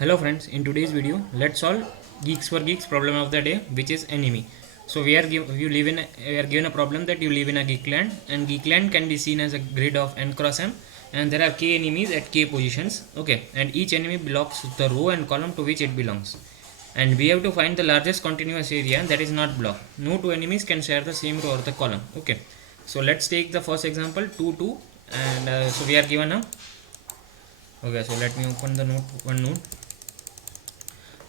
Hello friends, in today's video, let's solve Geeks for Geeks problem of the day, which is enemy. So we are given a problem that you live in a geek land, and geek land can be seen as a grid of n cross m, and there are k enemies at k positions. Okay, and each enemy belongs to the row and column to which it belongs. And we have to find the largest continuous area that is not blocked. No two enemies can share the same row or the column. Okay, so let's take the first example 2 2, and so we are given a. Okay, so let me open the one node.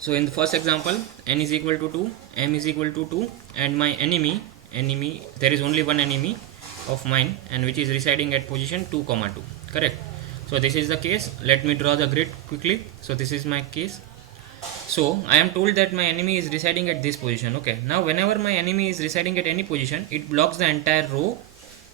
So in the first example, n is equal to 2, m is equal to 2, and my enemy, there is only one enemy of mine, and which is residing at position 2 comma 2. Correct. So this is the case. Let me draw the grid quickly. So this is my case. So I am told that my enemy is residing at this position. Okay. Now whenever my enemy is residing at any position, it blocks the entire row,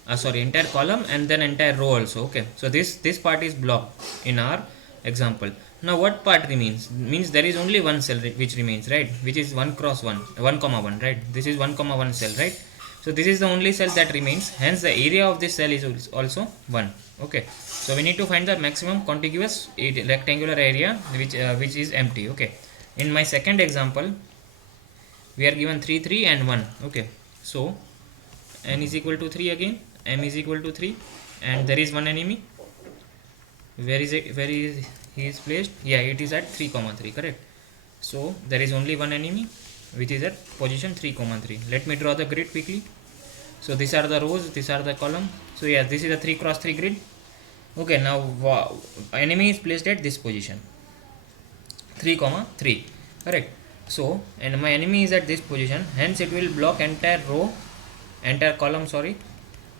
entire column, and then entire row also. Okay. So this part is blocked in our example. Now what part remains? Means there is only one cell which remains, right? Which is 1 cross 1, 1 comma 1, right? This is 1 comma 1 cell, right? So this is the only cell that remains. Hence the area of this cell is also 1. Okay. So we need to find the maximum contiguous rectangular area which is empty. Okay. In my second example, we are given 3 3 and 1. Okay. So n is equal to 3 again, m is equal to 3, and there is one enemy. Where is it? Where is he is placed? Yeah, it is at 3 comma 3. Correct. So there is only one enemy which is at position 3 comma 3. Let me draw the grid quickly. So these are the rows, these are the column. So yeah, this is a 3 cross 3 grid. Okay, now enemy is placed at this position 3 comma 3. Correct. So and my enemy is at this position, hence it will block entire row, entire column, sorry,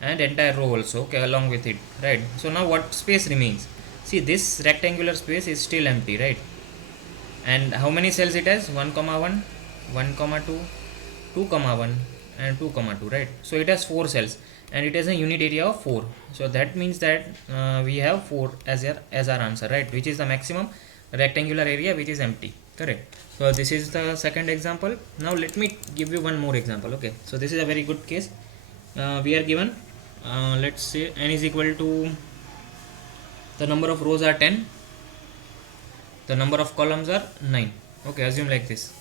and entire row also. Okay, along with it, right? So now what space remains? See, this rectangular space is still empty, right? And how many cells it has? 1 comma 1, 1 comma 2, 2 comma 1, and 2 comma 2, right? So it has 4 cells, and it has a unit area of 4. So that means that we have 4 as our answer, right? Which is the maximum rectangular area which is empty. Correct. So this is the second example. Now let me give you one more example. Okay, so this is a very good case. We are given, let's say n is equal to, the number of rows are 10, the number of columns are 9. Okay, assume like this.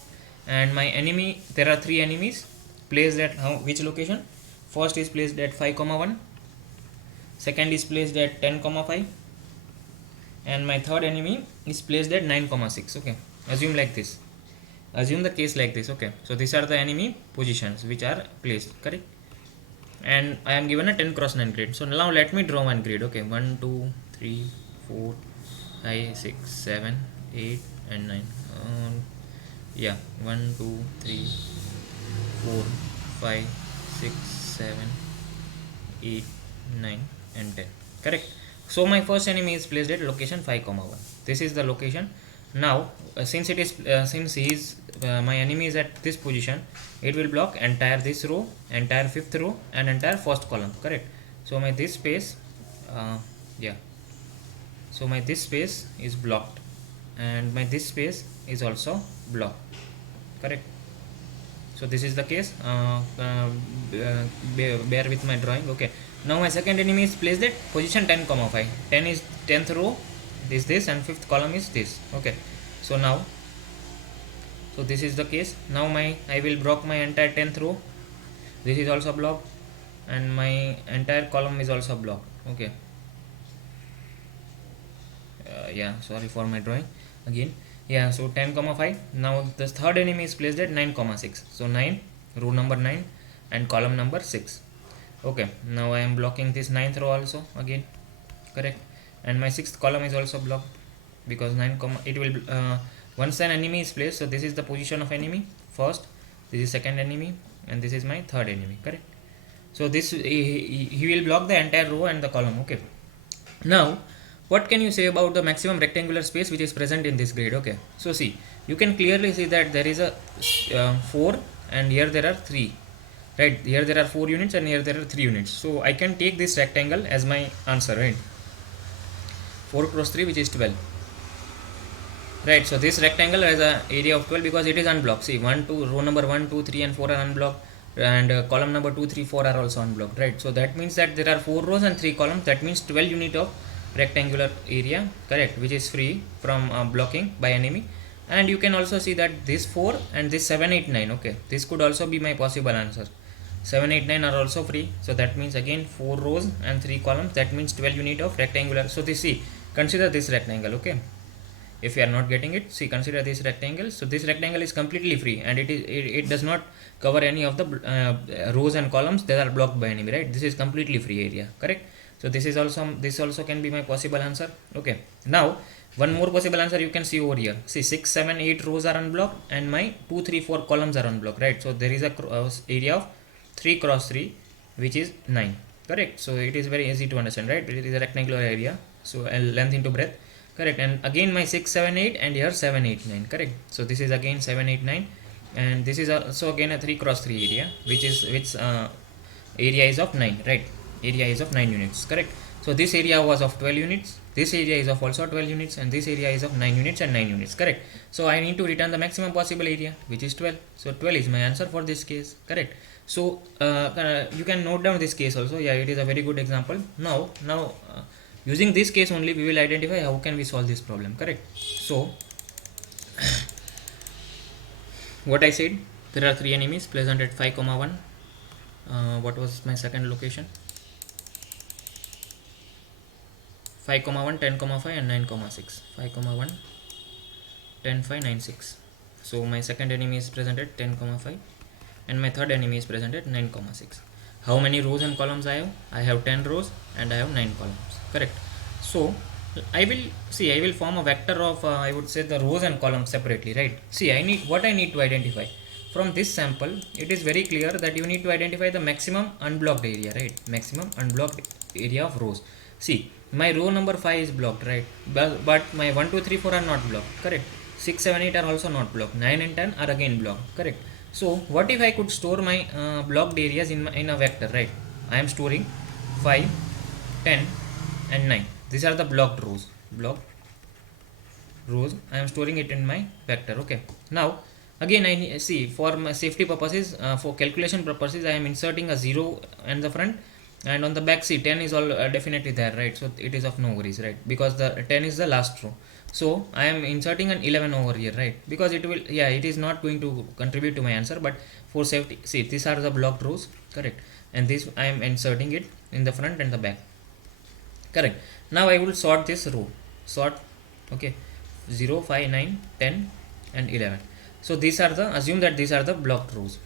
And my enemy, there are 3 enemies placed at which location? First is placed at 5 comma 1, second is placed at 10 comma 5, and my third enemy is placed at 9 comma 6. Okay, assume like this, assume the case like this. Okay, so these are the enemy positions which are placed. Correct. And I am given a 10 cross 9 grid. So now let me draw one grid. Okay, 1 2 3 4 5 6 7 8 and 9. Yeah, 1 2 3 4 5 6 7 8 9 and 10. Correct. So my first enemy is placed at location 5 comma 1. This is the location. Now since it is since he is my enemy is at this position, it will block entire this row, entire fifth row, and entire first column. Correct. So my this space yeah, so my this space is blocked, and my this space is also blocked. Correct. So this is the case. Bear with my drawing. Okay, now my second enemy is placed at position 10 comma 5. 10 is 10th row, this, and fifth column is this. Okay, so now, so this is the case. Now I will block my entire 10th row. This is also blocked, and my entire column is also blocked. Okay. Yeah, sorry for my drawing again. Yeah, so 10 comma 5. Now the third enemy is placed at 9 comma 6. So 9, row number 9, and column number 6. Okay, now I am blocking this 9th row also again. Correct. And my 6th column is also blocked, because 9 comma, it will once an enemy is placed. So this is the position of enemy first, this is second enemy, and this is my third enemy. Correct. So this he will block the entire row and the column. Okay, now what can you say about the maximum rectangular space which is present in this grid? Okay, so see, you can clearly see that there is a 4, and here there are 3, right? Here there are 4 units, and here there are 3 units. So I can take this rectangle as my answer, right? 4 cross 3, which is 12, right? So this rectangle has an area of 12 because it is unblocked. See, row number 1 2 3 and 4 are unblocked, and column number 2 3 4 are also unblocked, right? So that means that there are 4 rows and 3 columns. That means 12 unit of rectangular area, correct, which is free from blocking by enemy. And you can also see that this 4 and this 7 8 9, okay, this could also be my possible answer. 7 8 9 are also free, so that means again 4 rows and 3 columns, that means 12 unit of rectangular. So this, see, consider this rectangle, okay. If you are not getting it, see, consider this rectangle. So this rectangle is completely free, and it does not cover any of the rows and columns that are blocked by enemy, right? This is completely free area, correct. So this also can be my possible answer. Okay, now one more possible answer you can see over here. See, 6 7 8 rows are unblocked and my 2 3 4 columns are unblocked, right? So there is a area of 3 cross 3, which is 9, correct. So it is very easy to understand, right? It is a rectangular area, so length into breadth, correct. And again my 6 7 8 and here 7 8 9, correct. So this is again 7 8 9, and this is also again a 3 cross 3 area, which area is of 9, right? Area is of 9 units, correct. So this area was of 12 units, this area is of also 12 units, and this area is of 9 units and 9 units, correct. So I need to return the maximum possible area, which is 12. So 12 is my answer for this case, correct. So you can note down this case also. Yeah, it is a very good example. Now using this case only, we will identify how can we solve this problem, correct. So what I said, there are 3 enemies present at 5 comma 1. What was my second location? 5 comma 1, 10 comma 5 and 9 comma 6. 5 comma 1, 10 5 9 6. So my second enemy is present at 10 comma 5 and my third enemy is present at 9 comma 6. How many rows and columns I have? I have 10 rows and I have 9 columns, correct. So I will form a vector of I would say the rows and columns separately, right? See, I need to identify from this sample. It is very clear that you need to identify the maximum unblocked area, right? Maximum unblocked area of rows. See, my row number 5 is blocked, right? But my 1 2 3 4 are not blocked, correct. 6 7 8 are also not blocked. 9 and 10 are again blocked, correct. So what if I could store my blocked areas in a vector, right? I am storing 5 10 and 9. These are the blocked rows. I am storing it in my vector, okay. Now again I see, for my safety purposes, for calculation purposes, I am inserting a 0 in the front, and on the back, see, 10 is all definitely there, right? So it is of no worries, right? Because the 10 is the last row. So I am inserting an 11 over here, right? Because it will, yeah, it is not going to contribute to my answer, but for safety, see, these are the blocked rows, correct, and this I am inserting it in the front and the back, correct. Now I will sort this row, okay, 0 5 9 10 and 11. So these are the, assume that these are the blocked rows.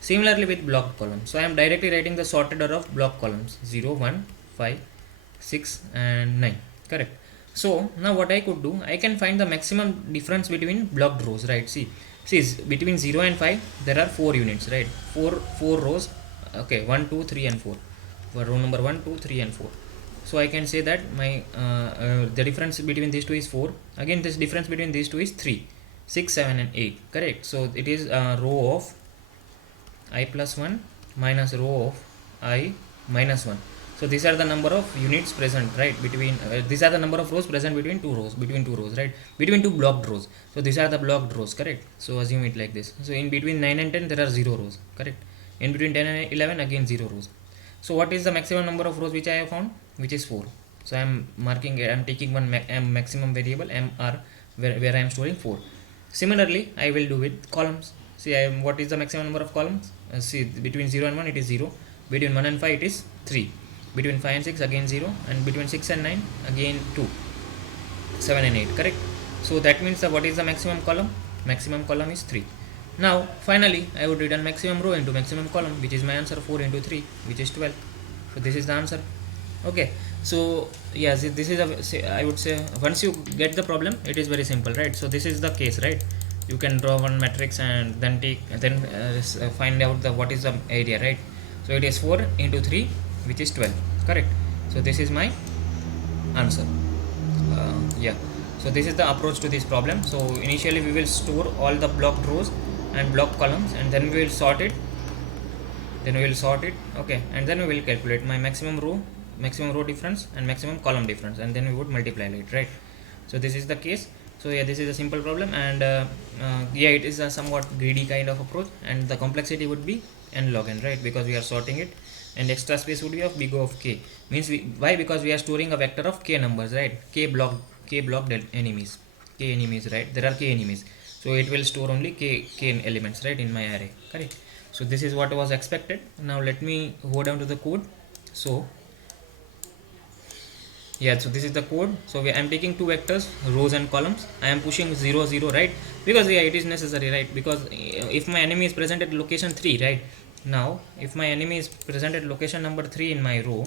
Similarly with blocked columns, so I am directly writing the sorted order of blocked columns, 0 1 5 6 and 9, correct. So now what I could do, I can find the maximum difference between blocked rows, right? See, between 0 and 5 there are 4 units, right? 4 rows, okay, 1 2 3 and 4 for row number 1 2 3 and 4. So I can say that my the difference between these two is 4. Again, this difference between these two is 3 6 7 and 8, correct. So it is a row of I plus 1 minus row of I minus 1. So these are the number of units present, right, between these are the number of rows present between two rows, right, between two blocked rows. So these are the blocked rows, correct. So assume it like this. So in between 9 and 10 there are 0 rows, correct. In between 10 and 11 again 0 rows. So what is the maximum number of rows which I have found? Which is 4. So I am marking it, I am taking one maximum variable mr where I am storing 4. Similarly I will do with columns. See, what is the maximum number of columns? See, between 0 and 1 it is 0, between 1 and 5 it is 3, between 5 and 6 again 0, and between 6 and 9 again 2, 7 and 8, correct. So that means what is the maximum column? Maximum column is 3. Now finally I would return maximum row into maximum column, which is my answer, 4 into 3, which is 12. So this is the answer, okay. So yes, this is I would say once you get the problem, it is very simple, right? So this is the case, right? You can draw one matrix and then find out what is the area, right? So it is 4 into 3, which is 12, correct. So this is my answer. Yeah, so this is the approach to this problem. So initially we will store all the blocked rows and blocked columns, and then we will sort it, okay, and then we will calculate my maximum row difference and maximum column difference, and then we would multiply it, right? So this is the case. So yeah, this is a simple problem, and yeah, it is a somewhat greedy kind of approach, and the complexity would be n log n, right, because we are sorting it. and extra space would be of big O of k. Means why? Because we are storing a vector of k numbers, right? K blocked enemies, k enemies, right? There are k enemies, so it will store only k elements, right, in my array, correct? So this is what was expected. Now let me go down to the code. So yeah, so this is the code. So I'm taking two vectors, rows and columns. I am pushing 0 0, right? Because yeah, it is necessary, right? Because if my enemy is present at location 3, right? Now if my enemy is present at location number 3 in my row,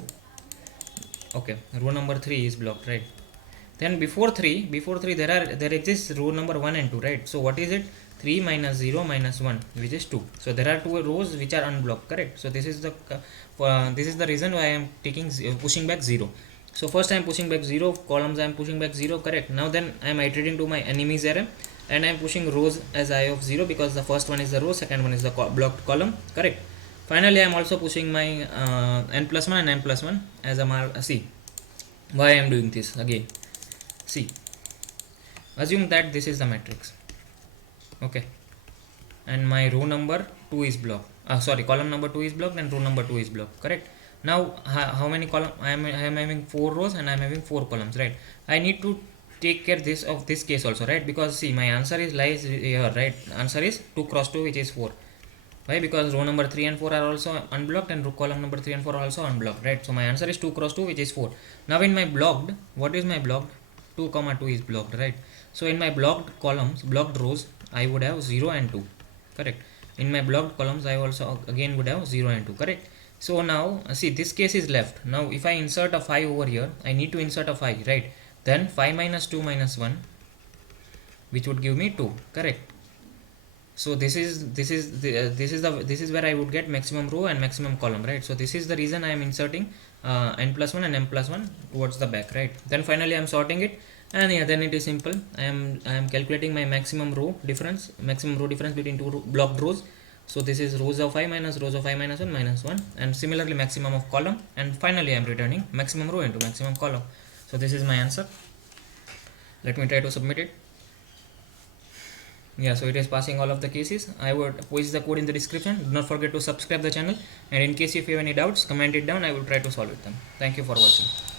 okay, row number 3 is blocked, right? Then before 3 there exists row number 1 and 2, right? So what is it? 3 minus 0 minus 1, which is 2. So there are two rows which are unblocked, correct? So this is the reason why I am taking pushing back 0. So first I am pushing back 0 columns, I am pushing back 0, correct? Now then I am iterating to my enemy's array, and I am pushing rows as I of 0, because the first one is the row, second one is the blocked column, correct? Finally I am also pushing my n plus 1 and n plus 1 as a see why I am doing this again. See, assume that this is the matrix, okay, and my row number 2 is blocked, sorry, column number 2 is blocked and row number 2 is blocked, correct? Now how many column I am having 4 rows and I am having 4 columns, right? I need to take care of this case also, right? Because see, my answer is lies here, right? Answer is 2 cross 2, which is 4. Why? Because row number 3 and 4 are also unblocked, and row column number 3 and 4 are also unblocked, right? So my answer is 2 cross 2, which is 4. Now in my blocked, what is my blocked? 2 comma 2 is blocked, right? So in my blocked columns, blocked rows, I would have 0 and 2, correct? In my blocked columns, I also again would have 0 and 2, correct? So now see, this case is left. Now if I insert a 5 over here, I need to insert a 5, right? Then 5 minus 2 minus 1, which would give me 2, correct? So this is where I would get maximum row and maximum column, right? So this is the reason I am inserting n plus 1 and m plus 1 towards the back, right? Then finally I am sorting it, and yeah, then it is simple. I am calculating my maximum row difference between two blocked rows. So this is rows of I minus rows of I minus 1 minus 1, and similarly maximum of column, and finally I am returning maximum row into maximum column. So this is my answer. Let me try to submit it. Yeah, so it is passing all of the cases. I would post the code in the description. Do not forget to subscribe the channel, and in case if you have any doubts, comment it down. I will try to solve it them. Thank you for watching.